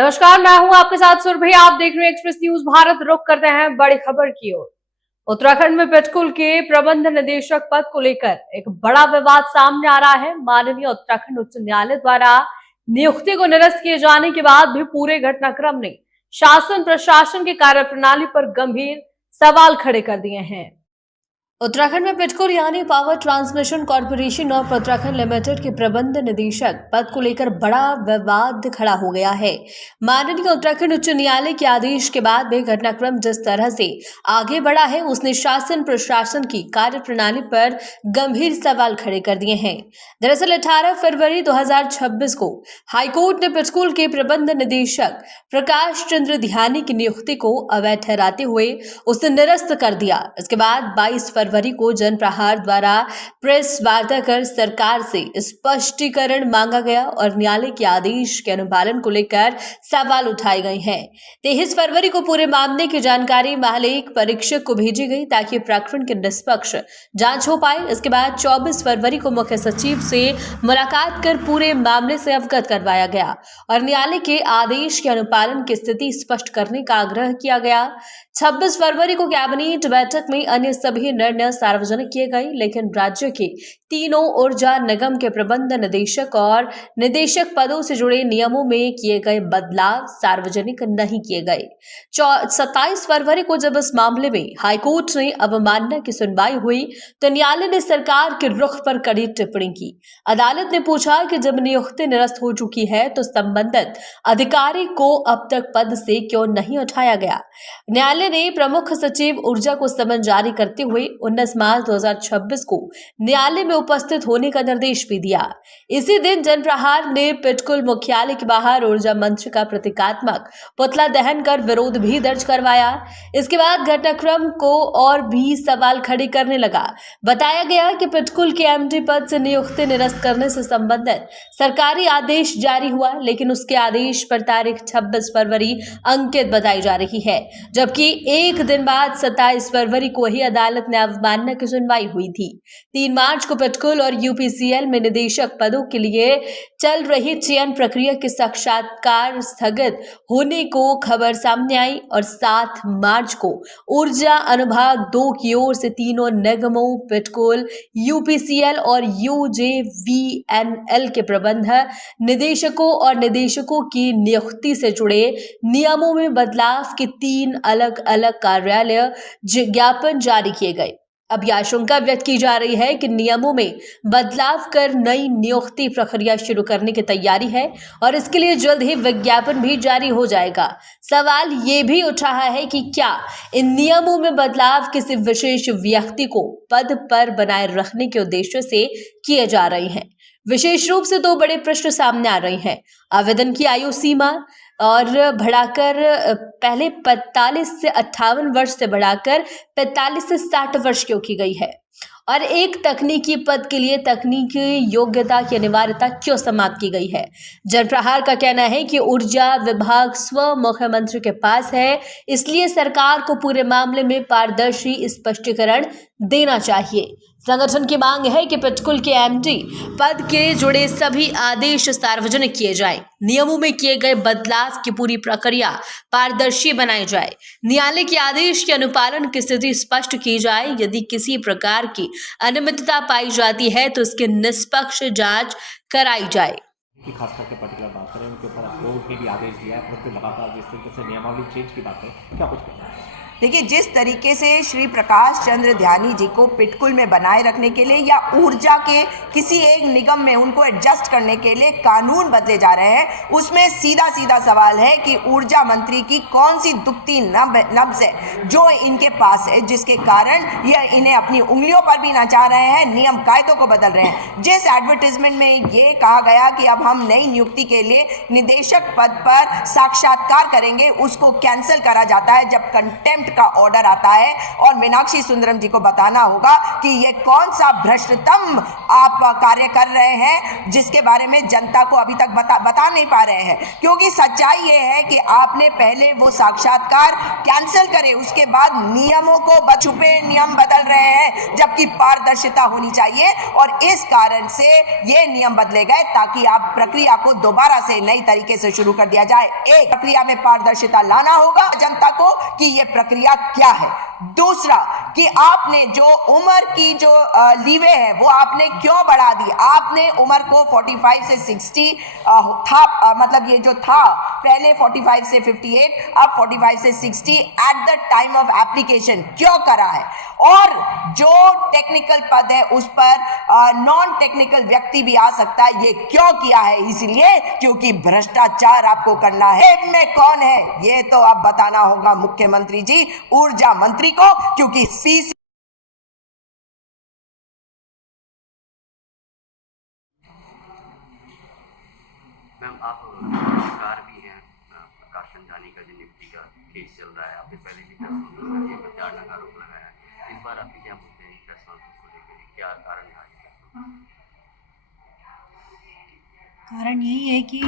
नमस्कार, मैं हूं आपके साथ सुरभि। आप देख रहे हैं एक्सप्रेस न्यूज भारत। रुख करते हैं बड़ी खबर की ओर। उत्तराखंड में पेटकुल के प्रबंध निदेशक पद को लेकर एक बड़ा विवाद सामने आ रहा है। माननीय उत्तराखंड उच्च न्यायालय द्वारा नियुक्ति को निरस्त किए जाने के बाद भी पूरे घटनाक्रम ने शासन प्रशासन की कार्यप्रणाली पर गंभीर सवाल खड़े कर दिए हैं। उत्तराखंड में पेटकुल यानी power transmission corporation of Uttarakhand limited के प्रबंध निदेशक पद को लेकर बड़ा विवाद खड़ा हो गया है। माननीय उत्तराखंड उच्च न्यायालय के आदेश के बाद भी घटनाक्रम जिस तरह से आगे बढ़ा है, उसने शासन प्रशासन की कार्यप्रणाली पर गंभीर सवाल खड़े कर दिए हैं। दरअसल 18 फरवरी 2026 को हाईकोर्ट ने पेटकुल के प्रबंध निदेशक प्रकाश चंद्र ध्यानी की नियुक्ति को अवैध ठहराते हुए उसे निरस्त कर दिया। इसके बाद 22 फरवरी को जनप्रहार द्वारा प्रेस वार्ता कर सरकार से स्पष्टीकरण मांगा गया और न्यायालय के आदेश के अनुपालन को लेकर सवाल उठाए गए हैं। 23 फरवरी को पूरे मामले की जानकारी महालेख परीक्षक को भेजी गई ताकि प्रकरण की निष्पक्ष जांच हो पाए। इसके बाद 24 फरवरी को मुख्य सचिव से मुलाकात कर पूरे मामले से अवगत करवाया गया और न्यायालय के आदेश के अनुपालन की स्थिति स्पष्ट करने का आग्रह किया गया। 26 फरवरी को कैबिनेट बैठक में अन्य सभी निर्णय सार्वजनिक किए गए, लेकिन राज्य के तीनों ऊर्जा निगम के प्रबंध निदेशक और निदेशक पदों से जुड़े नियमों में किए गए बदलाव सार्वजनिक नहीं किए गए। 27 फरवरी को जब इस मामले में हाईकोर्ट ने अवमानना की सुनवाई हुई तो न्यायालय ने सरकार के रुख पर कड़ी टिप्पणी की। अदालत ने पूछा कि जब नियुक्ति निरस्त हो चुकी है तो संबंधित अधिकारी को अब तक पद से क्यों नहीं उठाया गया। न्यायालय ने प्रमुख सचिव ऊर्जा को समन जारी करते हुए 19 मार्च 2026 को न्यायालय में उपस्थित होने का निर्देश भी दिया। इसी दिन जनप्रहार ने पेटकुल मुख्यालय के बाहर ऊर्जा मंत्री का प्रतीकात्मक पुतला दहन कर विरोध भी दर्ज करवाया। इसके बाद घटनाक्रम को और भी सवाल खड़े करने लगा। बताया गया कि पेटकुल के एमडी पद से नियुक्ति निरस्त करने से संबंधित सरकारी आदेश जारी हुआ, लेकिन उसके आदेश पर तारीख 26 फरवरी अंकित बताई जा रही है, जबकि एक दिन बाद 27 फरवरी को ही अदालत ने अवमानना की सुनवाई हुई थी। 3 मार्च को पेटकुल और यूपीसीएल में निदेशक पदों के लिए चल रही चयन प्रक्रिया के साक्षात्कार स्थगित होने को खबर सामने आई और 7 मार्च को ऊर्जा अनुभाग 2 की ओर से तीनों निगमों पेटकुल, यूपीसीएल और यूजेवीएनएल के प्रबंध निदेशकों और निदेशकों की नियुक्ति से जुड़े नियमों में बदलाव के 3 अलग अलग कार्यालय ज्ञापन जारी किए गए। अब यह आशंका व्यक्त की जा रही है कि नियमों में बदलाव कर नई नियुक्ति प्रक्रिया शुरू करने की तैयारी है और इसके लिए जल्द ही विज्ञापन भी जारी हो जाएगा। सवाल ये भी उठ रहा है कि क्या इन नियमों में बदलाव किसी विशेष व्यक्ति को पद पर बनाए रखने के उद्देश्य से किए जा रहे हैं। विशेष रूप से 2 बड़े प्रश्न सामने आ रहे हैं। आवेदन की आयु सीमा और बढ़ाकर पहले 45 से 58 वर्ष से बढ़ाकर 45 से 60 वर्ष क्यों की गई है, और एक तकनीकी पद के लिए तकनीकी योग्यता की अनिवार्यता क्यों समाप्त की गई है। जनप्रहार का कहना है कि ऊर्जा विभाग स्व मुख्यमंत्री के पास है, इसलिए सरकार को पूरे मामले में पारदर्शी स्पष्टीकरण देना चाहिए। संगठन की मांग है कि पेटकुल के एमडी पद के जुड़े सभी आदेश सार्वजनिक किए जाएं, नियमों में किए गए बदलाव की पूरी प्रक्रिया पारदर्शी बनाई जाए, न्यायालय के आदेश के अनुपालन की स्थिति स्पष्ट की जाए। यदि किसी प्रकार की अनियमितता पाई जाती है तो इसकी निष्पक्ष जांच कराई जाए। कि खास करके पर्टिकुलर बात करें, उनके ऊपर कोर्ट ने भी आदेश दिया है, परंतु लगातार जिस तरीके से नियमावली चेंज की बात है, क्या कुछ कहना है? देखिए, जिस तरीके से श्री प्रकाश चंद्र ध्यानी जी को पेटकुल में बनाए रखने के लिए या ऊर्जा के किसी एक निगम में उनको एडजस्ट करने के लिए कानून बदले जा रहे हैं, उसमें सीधा सीधा सवाल है कि ऊर्जा मंत्री की कौन सी दुखती नब्ज है जो इनके पास है, जिसके कारण यह इन्हें अपनी उंगलियों पर भी नचा रहे हैं, नियम कायदों को बदल रहे हैं। जिस एडवर्टीजमेंट में ये कहा गया कि अब हम नई नियुक्ति के लिए निदेशक पद पर साक्षात्कार करेंगे, उसको कैंसिल करा जाता है जब कंटेम्प्ट का ऑर्डर आता है और मीनाक्षी सुंदरम जी को बताना होगा कि ये कौन सा भ्रष्टतम आप कार्य कर रहे हैं जिसके बारे में जनता को अभी तक बता नहीं पा रहे हैं। क्योंकि सच्चाई ये है कि आपने पहले वो साक्षात्कार कैंसिल करे, उसके बाद नियमों को छुपे नियम बदल रहे हैं, जबकि पारदर्शिता होनी चाहिए और इस कारण से ये नियम बदले गए ताकि आप प्रक्रिया को दोबारा से नई तरीके से शुरू कर दिया जाए। एक, प्रक्रिया में पारदर्शिता लाना होगा जनता को कि ये प्रक्रिया क्या है। दूसरा कि आपने जो उम्र की जो लीवे है वो आपने क्यों बढ़ा दी। आपने उम्र को 45 से 60 था, मतलब ये जो था पहले 45 से 58, अब 45 से 60 at the time of application क्यों करा है। और जो टेक्निकल पद है उस पर नॉन टेक्निकल व्यक्ति भी आ सकता है, ये क्यों किया है। इसलिए क्योंकि भ्रष्टाचार आपको करना है। में कौन है ये तो अब बताना होगा मुख्यमंत्री जी, ऊर्जा मंत्री को, क्योंकि फीस मैम आप पत्रकार भी हैं। प्रकाश चंद्रानी का जो नियुक्ति का केस चल रहा है, आपने पहले भी प्रेस कॉन्फ्रेंस करके विचारणा का आरोप लगाया है। इस बार आपकी क्या मुद्दे हैं प्रेस कॉन्फ्रेंस को लेकर, क्या कारण रहा? कारण यही है कि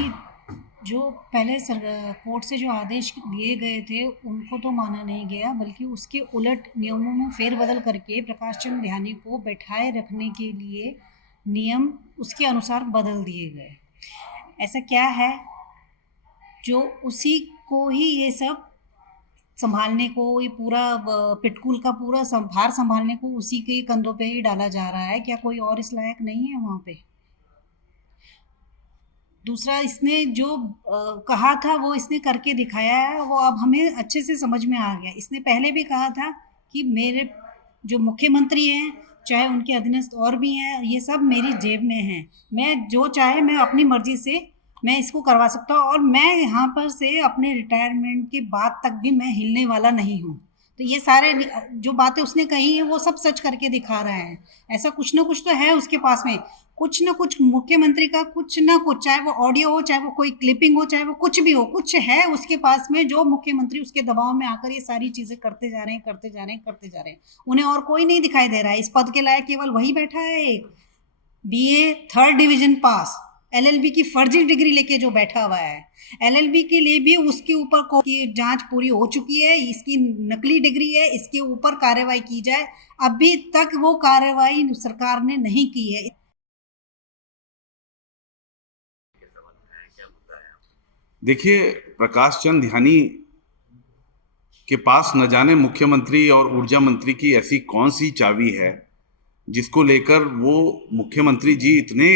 जो पहले कोर्ट से जो आदेश दिए गए थे उनको तो माना नहीं गया, बल्कि उसके उलट नियमों में फेरबदल करके प्रकाश चंद्र ध्यानी को बैठाए रखने के लिए नियम उसके अनुसार बदल दिए गए। ऐसा क्या है जो उसी को ही ये सब संभालने को, ये पूरा पिटकुल का पूरा भार संभालने को उसी के कंधों पे ही डाला जा रहा है। क्या कोई और इस लायक नहीं है वहाँ पे? दूसरा, इसने जो कहा था वो इसने करके दिखाया है, वो अब हमें अच्छे से समझ में आ गया। इसने पहले भी कहा था कि मेरे जो मुख्यमंत्री हैं, चाहे उनके अधीनस्थ और भी हैं, ये सब मेरी जेब में हैं, मैं जो चाहे मैं अपनी मर्जी से मैं इसको करवा सकता हूँ और मैं यहाँ पर से अपने रिटायरमेंट के बाद तक भी मैं हिलने वाला नहीं हूँ। तो ये सारे जो बातें उसने कही हैं वो सब सच करके दिखा रहे हैं। ऐसा कुछ ना कुछ तो है उसके पास में, कुछ ना कुछ मुख्यमंत्री का कुछ ना कुछ, चाहे वो ऑडियो हो, चाहे वो कोई क्लिपिंग हो, चाहे वो कुछ भी हो, कुछ है उसके पास में जो मुख्यमंत्री उसके दबाव में आकर ये सारी चीज़ें करते जा रहे हैं। उन्हें और कोई नहीं दिखाई दे रहा है। इस पद के लायक केवल वही बैठा है, एक BA 3rd division pass LLB की फर्जी डिग्री लेके जो बैठा हुआ है। LLB के लिए भी उसके ऊपर की जांच पूरी हो चुकी है, इसकी नकली डिग्री है, इसके ऊपर कार्रवाई की जाए। अभी तक वो कार्रवाई सरकार ने नहीं की है। देखिए, प्रकाश चंद्र ध्यानी के पास न जाने मुख्यमंत्री और ऊर्जा मंत्री की ऐसी कौन सी चाबी है जिसको लेकर वो मुख्यमंत्री जी इतने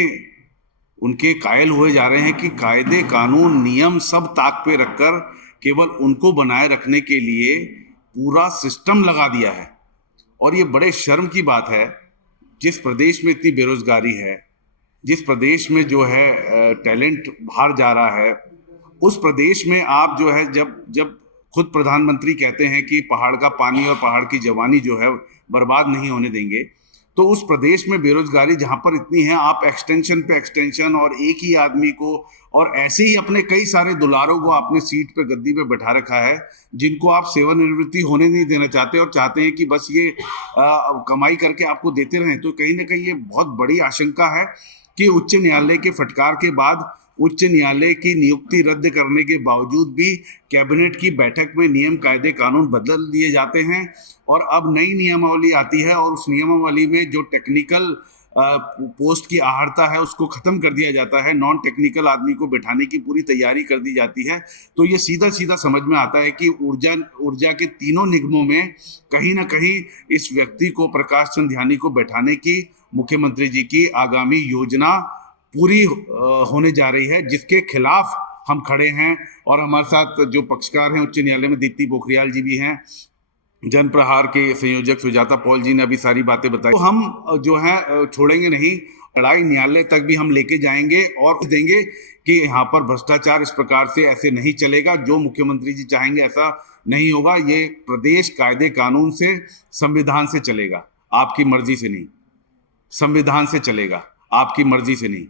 उनके कायल हुए जा रहे हैं कि कायदे कानून नियम सब ताक पे रखकर केवल उनको बनाए रखने के लिए पूरा सिस्टम लगा दिया है। और ये बड़े शर्म की बात है, जिस प्रदेश में इतनी बेरोजगारी है, जिस प्रदेश में जो है टैलेंट बाहर जा रहा है, उस प्रदेश में आप जो है जब खुद प्रधानमंत्री कहते हैं कि पहाड़ का पानी और पहाड़ की जवानी जो है बर्बाद नहीं होने देंगे, तो उस प्रदेश में बेरोजगारी जहां पर इतनी है, आप एक्सटेंशन पे एक्सटेंशन और एक ही आदमी को और ऐसे ही अपने कई सारे दुलारों को आपने सीट पे गद्दी पे बैठा रखा है, जिनको आप सेवानिवृत्ति होने नहीं देना चाहते और चाहते हैं कि बस ये कमाई करके आपको देते रहें। तो कहीं ना कहीं ये बहुत बड़ी आशंका है कि उच्च न्यायालय के फटकार के बाद, उच्च न्यायालय की नियुक्ति रद्द करने के बावजूद भी कैबिनेट की बैठक में नियम कायदे कानून बदल दिए जाते हैं और अब नई नियमावली आती है और उस नियमावली में जो टेक्निकल पोस्ट की आहर्ता है उसको ख़त्म कर दिया जाता है, नॉन टेक्निकल आदमी को बैठाने की पूरी तैयारी कर दी जाती है। तो ये सीधा सीधा समझ में आता है कि ऊर्जा के तीनों निगमों में कहीं ना कहीं इस व्यक्ति को, प्रकाश चंद्र ध्यानी को बैठाने की मुख्यमंत्री जी की आगामी योजना पूरी होने जा रही है, जिसके खिलाफ हम खड़े हैं। और हमारे साथ जो पक्षकार हैं उच्च न्यायालय में दीप्ति पोखरियाल जी भी हैं, जनप्रहार के संयोजक सुजाता पॉल जी ने अभी सारी बातें बताई। तो हम जो है छोड़ेंगे नहीं, लड़ाई न्यायालय तक भी हम लेके जाएंगे और देंगे कि यहाँ पर भ्रष्टाचार इस प्रकार से ऐसे नहीं चलेगा। जो मुख्यमंत्री जी चाहेंगे ऐसा नहीं होगा। ये प्रदेश कायदे कानून से, संविधान से चलेगा, आपकी मर्जी से नहीं। संविधान से चलेगा, आपकी मर्जी से नहीं।